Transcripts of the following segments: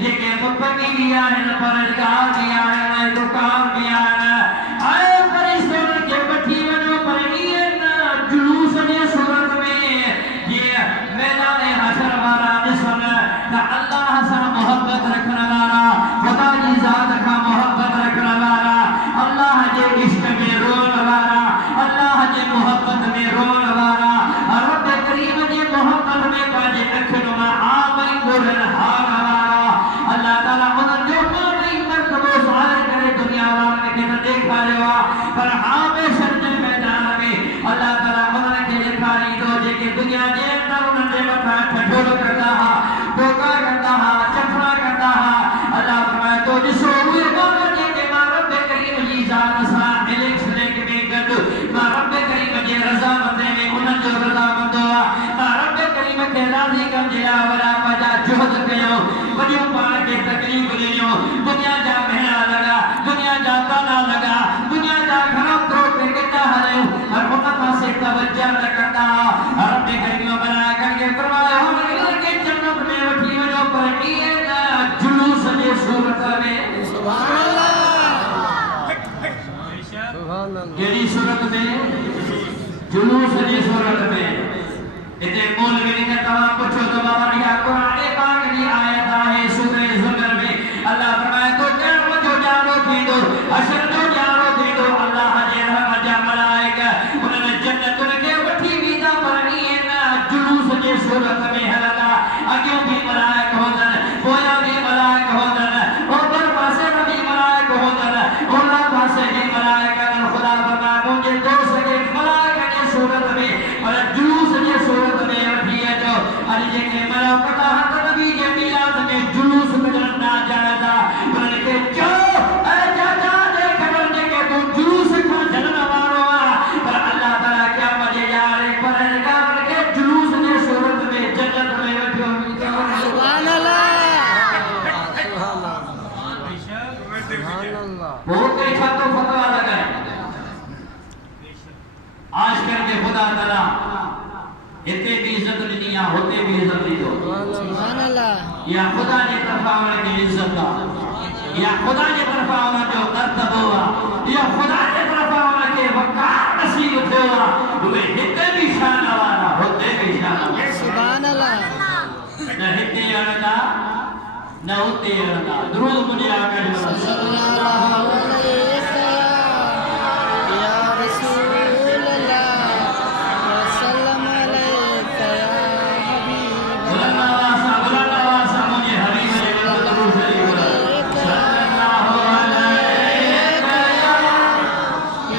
یہ کہ متقی بھی آئے پرہیزگار بھی آئے دکان بھی آئے فرشتوں کے بٹھی وجو پر جلوس نے صورت میں یہ میدان حشر والا نسل کہ اللہ سے محبت رکھنے والا خدا کی ذات کا محبت رکھنے والا اللہ کے عشق میں رونے والا اللہ کے محبت میں رونے والا رب کریم کی محبت میں پاجے رکھنا آمین بولن ہار والا اللہ تعالیٰ انہوں جو مانی مرتبہ سوال کرے دنیا والے کے نہ دیکھا لوا پر ہمیشہ کے میدان میں اللہ تعالیٰ انہوں کے لکھاری دو جے کہ دنیا کے اندر انہوں نے بتا ٹھٹھول کرتا ہے دھوکہ کرتا ہے چفرا کرتا ہے اللہ فرمائے تو جسو ہوئے بولو جے کہ ماں رب کریم جی ذات سا الیکس لے کے میں گڈ ماں رب کریم جی رضا مندے میں انہوں جو رضا مندو ماں رب کریم کے راضی کم جیا ولا پجا جہد کیوں وجو پان کے تکلیف لیو دنیا جا مہنا لگا دنیا جا تانا لگا دنیا جا گھرم کرو پہ کتا ہلے ہر امت سے توجہ نہ کرتا رب کریم بنا کر کے فرمایا ہم کے جنت میں وٹھی وجو پر جلوس جے صورت میں سبحان اللہ جیڑی صورت میں جلوس جے صورت میں اتنے مولوی نے تمام پوچھو تو بابا نے قرآن پاک کی آیت ہے سورہ زمر میں اللہ فرمائے تو جنم جو جانو تھی دو حشر جو جانو تھی دو اللہ جے رحمت جا ملائکہ انہوں نے جنت ان کے وٹھی ویدہ پرنی جلوس جے صورت میں حلقہ اگیوں بھی ملائک ہوتن بویا بھی ملائک ہوتن اوپر پاسے بھی ملائک ہوتن اولا پاسے بھی ملائک خدا فرمائے مجھے دو سکے ملائک جے صورت میں اور جلوس جے صورت میں وٹھی ہے جو علی کے ملو پتا حق نبی کے میلاد میں جلوس میں نہ جانا تھا انہوں نے کہ جو اے چاچا دے خبر دے کہ تو جلوس کا جنم مارو پر اللہ تعالیٰ کیا مجھے یار ایک پرہیزگار کے جلوس نے صورت میں جنت میں وٹھی ہوئی سبحان اللہ سبحان اللہ بہت دیکھا تو فتوہ لگا ہے آج کر کے خدا تعالیٰ اتنے بھی عزت نہیں یا ہوتے بھی عزت نہیں دو سبحان اللہ یا خدا نے طرف آنے کی عزت دا یا خدا نے طرف آنے جو درد ہوا یا خدا نے طرف آنے کے وقار نصیب ہوا وہ ہتے بھی شان والا ہوتے بھی شان والا سبحان اللہ نہ ہتے اڑنا نہ ہوتے اڑنا درود مجھے آکر صلی اللہ علیہ یا رسول اللہ وسلم علیک یا حبیب بلند آوازہ مجھے حبیب نے درود شریف صلی اللہ علیہ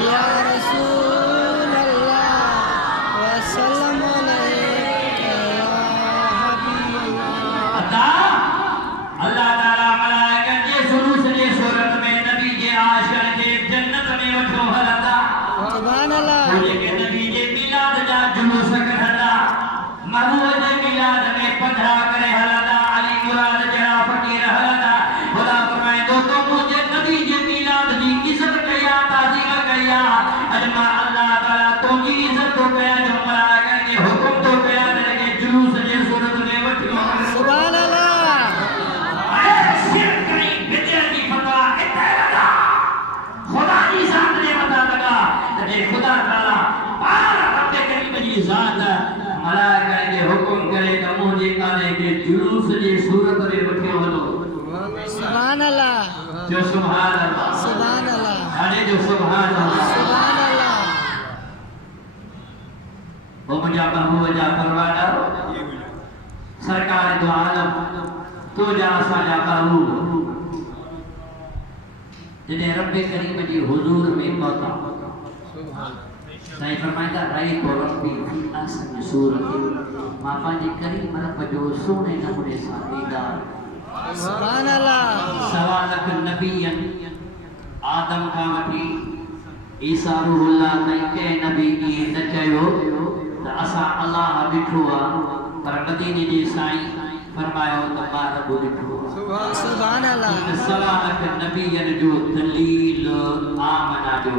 یا رسول اللہ وسلم علیک یا حبیب اللہ تعالیٰ ملائکہ جے جلوس جے صورت میں نبی جے عاشق جے جنت میں وٹھو ہلدا سبحان اللہ مجھے کہ نبی جے میلاد جا جلوس کردا محمود جے میلاد میں پدھرا کرے ہلدا علی مراد جڑا فقیر ہلدا خدا فرمائے تو مجھے نبی جے میلاد جی عزت کیا تعظیم کیا اجما اللہ تعالیٰ تو کی عزت تو کیا جو ملائکہ کے حکم تو کیا کہ جلوس جے صورت میں وٹھو سبحان اللہ خدا کی ذات نے بتا لگا کہ خدا تعالیٰ پارا رب کریم جی ذات ملائکہ کے حکم کرے کہ مجھے کہنے کے جلوس جی صورت میں بٹھے ہو سبحان اللہ جو سبحان اللہ سبحان اللہ ارے جو سبحان اللہ سبحان اللہ وہ مجھا محبوب جا پروانہ سرکار دو عالم تو جا ساجا محبوب جنہیں رب کریم جی حضور میں پہتا سائیں فرمائیتا رائی کو ربی فی آسن صورت ماں جی کریم رب جو سونے نمونے ساتھیدار سبحان اللہ سوالک نبی آدم کا وٹھی عیسیٰ روح اللہ تائیں کہ نبی کی نچائیو تا اسا اللہ بٹھوا پر مدینی جی سائیں فرمایا تو رب ڈٹھو سبحان اللہ سلامت نبی جو دلیل آمنا جو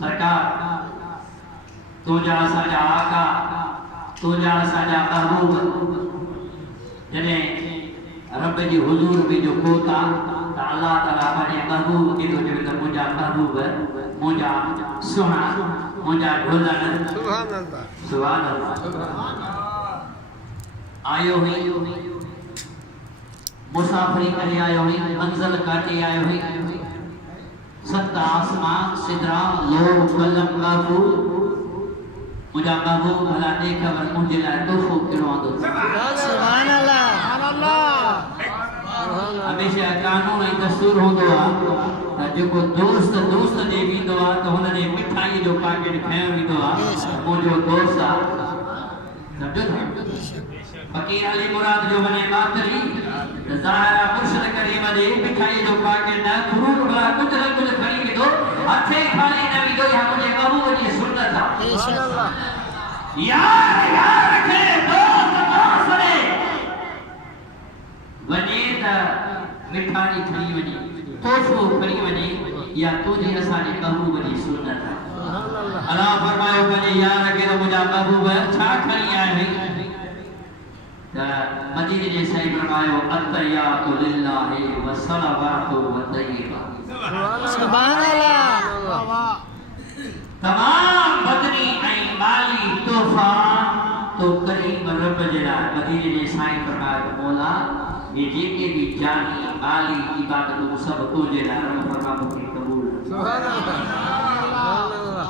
سرکار تو جا سجا آقا تو جا ساجا محبوب جنے رب جی حضور میں جو کوتا تا اللہ تعالیٰ پانے محبوب کی تو جو مجھا محبوب مجھا سونا مجھا ڈھولن سبحان اللہ سبحان اللہ آئیو ہوئی مسافری کرے آئیو ہوئی منزل کاٹے آئیو ہوئی ست آسمان صدرہ لوگ قلم محبوب مجھا محبوب بھلا دیکھا ور مجھے لائے توفو کروا دو سبحان اللہ ہمیشہ قانون ای دستور ہوندو آ جو کو دوست دے ویندو آ تو ہننے مٹھائی جو پاکٹ کھائیں ویندو آ مجھو دوست آ سمجھو تھا فقیر علی مراد جو بنے ماتری ظاہرہ مرشد کریم دے مٹھائی جو پاکٹ نہ فروٹ بلا کچھ نہ کچھ کھڑی ویندو ہتھے کھالی نہ ویندو یا مجھے محبوب جی سنت آ یار رکھے دوست رے ونی تا مٹھائی کھڑی ونی توفو کھڑی ونی یا تجھے اسانی محبوب جی سنت اللہ فرمائے بنی یا رکھے تو مجھا محبوب چھا کھڑی آئے ہیں مدینہ جی صحیح فرمائے التحیات للہ والصلوات والطیبات سبحان اللہ تمام بدنی ای مالی تحفہ تو کریم رب جلا مدینہ جی صحیح فرمائے مولا یہ جی کے بھی جانی مالی عبادت کو سب تو جلا رب فرمائے کی قبول سبحان اللہ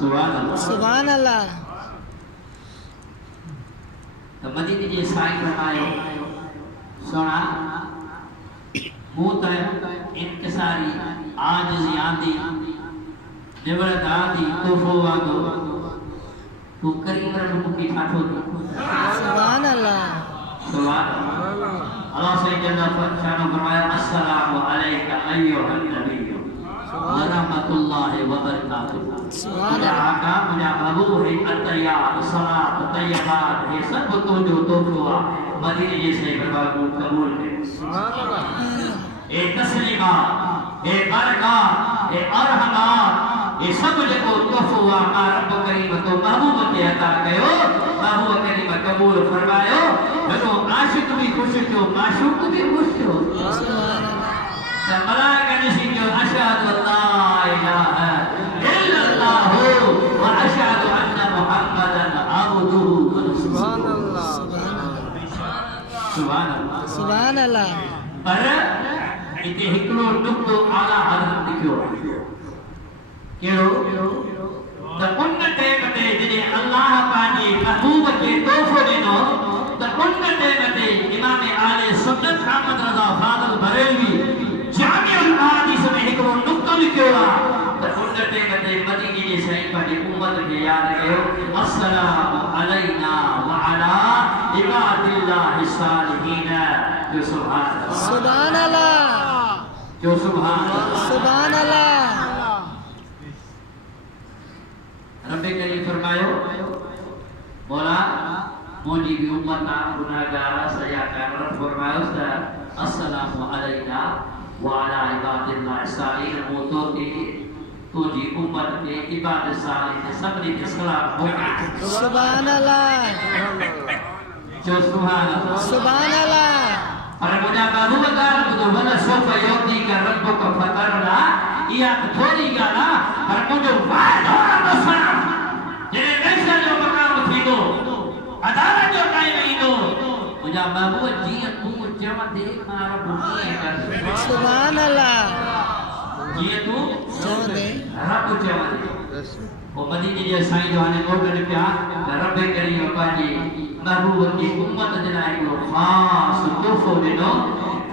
سبحان اللہ سبحان اللہ تو مدینہ جی صحیح فرمائے سونا موت انکساری آجزی آندی نورت آندی توفو آگو تو کریم رب کی ٹھاٹھو دی سبحان اللہ سبحان اللہ اللہ سے جنہ شانو فرمایا السلام علیکہ ایوہ النبی ورحمت اللہ وبرکاتہ سبحان مجھا آقا مجھا محبوب ہے التحیات صلاة طیبات یہ سب تو جو توفوا مدینہ جی سے قبول ہے اے تسلیمات اے برکات اے ارحمات یہ سب جو توفوا رب کریم تو محبوب کے عطا کہو محبوب کریم قبول فرمائے جو عاشق بھی خوش ہو معشوق بھی خوش ہو ملائکہ نشین جو اشہد اللہ الہ الا اللہ و اشہد ان محمدن عبدہ سبحان اللہ سبحان اللہ سبحان اللہ پر ایتے ہکڑو نقطو اعلیٰ حضرت لکھو کیڑو تا ان ٹیم تے جنہیں اللہ پانجی محبوب کے توفو دینو تا ان ٹیم تے امام آل سنت احمد رضا فاضل بریلوی جامع الحدیث میں ہکڑو نقطو لکھو تا ان ٹیم تے مدینہ جی صحیح پانجی امت کے یاد کہو السلام علینا وعلا عباد اللہ الصالحین جو سبحان اللہ سبحان اللہ جو سبحان اللہ سبحان اللہ رب کریم فرمایو مولا مونی بھی امتا گناہگارا سیاکار رب فرمایو السلام علینا وعلا عباد اللہ الصالحین موتو کے تو جی امت کے عباد صالحین سبری کے سلام ہو سبحان اللہ جو سبحان اللہ سبحان اللہ اور مجھا محبوب دار تو ولا سوف یوتی کا رب کو فترنا یا تھوڑی گانا پر مجھے وعد اور نصرم جنہیں نیشن جو مقام تھی دو عدالت جو قائم ہی دو مجھا محبوب جی تو جمع دیکھنا رب کی کر سبحان اللہ جی تو جمع دے رب جمع دے وہ مدینہ جی سائیں جو آنے موقع پیا رب کریم پاجی محبوب کی امت جنائے کو خاص توفو دنو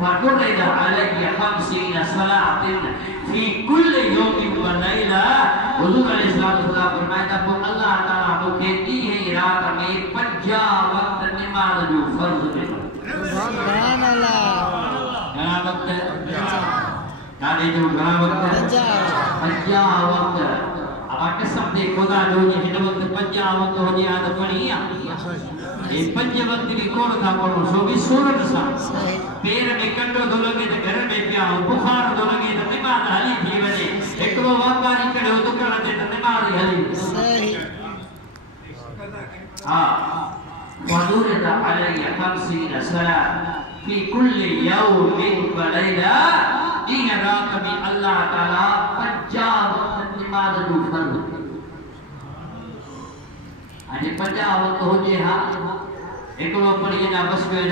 فَقُرِّدَ عَلَيْهِ 50 صَلَاةٍ فِي كُلِّ يَوْمٍ وَلَيْلَةٍ حضور علیہ السلام فرمایا کہ اللہ تعالیٰ کو کہتی ہے رات میں 50 وقت نماز جو فرض دنو سبحان اللہ گھنا وقت کہا جو گھنا وقت 50 وقت اب قسم دے خدا جو یہ وقت 50 وقت ہو جائے تو پڑھی یہ 5 وقت کی کون تھا پڑھو سو بھی سورت سا پیر میں کنڈو دو لگے تو گھر میں پیا ہوں بخار دو لگے تو نماز حلی تھی وجے ایک وہ واپاری کڑے ہو تو کرتے تو نماز حلی صحیح وَدُرِدَ عَلَيَّ 50 صلاة فی کل یوم ولیلہ این رات میں اللہ تعالیٰ 50 وقت نماز جو فرض آج 50 وقت ہو جے ہاں ایکڑو پڑھی نا بس میں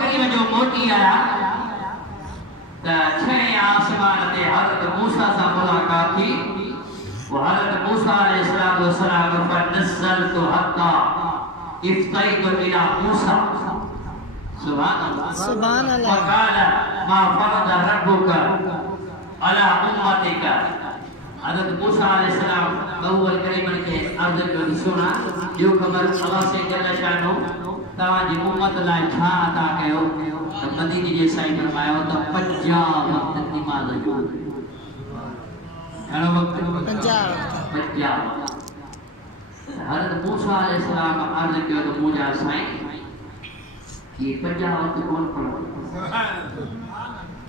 کریم جو موٹی آیا تا چھے آسمان تے حضرت موسیٰ سے ملاقات تھی وہ حضرت موسیٰ علیہ السلام فنزلت حتی افتیت الى موسیٰ سبحان اللہ سبحان اللہ وقال ما فرض ربك على امتك حضرت موسیٰ علیہ السلام محبوب کریم کے عرض کو سنا جو خبر اللہ سے جل شانو تواجی امت لائے چھا عطا کہو تو مدینی جیسا ہی فرمایا تو 50 وقت نماز جو کہنا وقت 50 حضرت موسیٰ علیہ السلام عرض کیا تو موجہ سائیں یہ 50 وقت کون پڑھا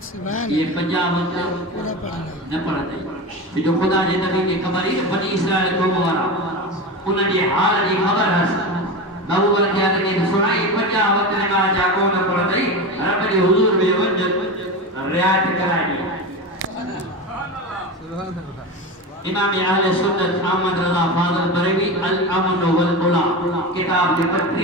سبحان یہ 50 وقت پورا پڑھنا نہ پڑھتے جو خدا جے نبی کی خبر ہے بنی اسرائیل کو موارا انہوں نے حال دی خبر ہے محبوب کے حضرت نے سنائی 50 وقت نماز جاگو نہ پڑھتے رب نے حضور بے وجد رعایت کرائی امام اہل سنت احمد رضا فاضل بریلوی الامن والبلا کتاب کے 35